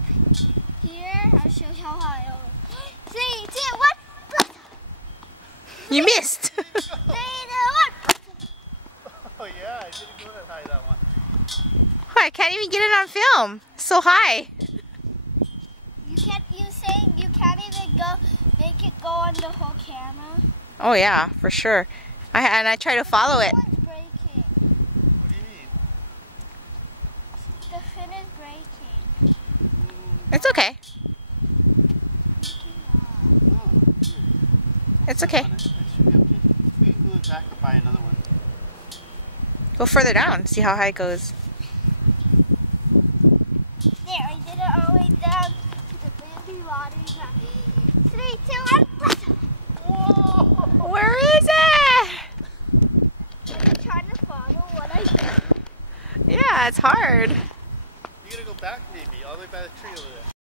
up here. I'll show you how high it goes. 3, 2, 1. You missed. 3, 2, 1. Oh yeah, I didn't go that high that one. Oh, I can't even get it on film. It's so high. You can't even go make it go on the whole camera. Oh yeah, for sure. I try to follow it. This one's breaking. What do you mean? The fin is breaking. It's okay. It's okay. It should be okay. We can go back and buy another one. Go further down. See how high it goes. There, I did it all the way down to the baby water. 3, 2, 1. Whoa! Where is it? I'm trying to follow what I do. Yeah, it's hard. You gotta go back maybe, all the way by the tree over there.